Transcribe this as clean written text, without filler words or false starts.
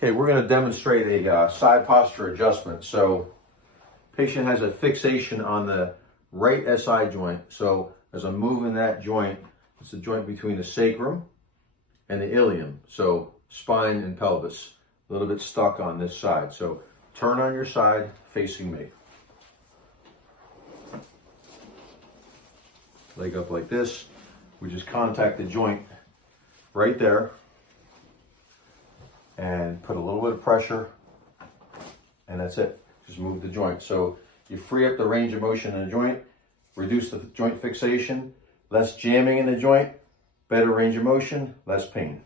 Okay, we're going to demonstrate a side posture adjustment. So, patient has a fixation on the right SI joint. So, as I'm moving that joint, it's the joint between the sacrum and the ilium. So, spine and pelvis, a little bit stuck on this side. So, turn on your side facing me. Leg up like this. We just contact the joint right there and put a little bit of pressure, and that's it. Just move the joint. So you free up the range of motion in the joint, reduce the joint fixation, less jamming in the joint, better range of motion, less pain.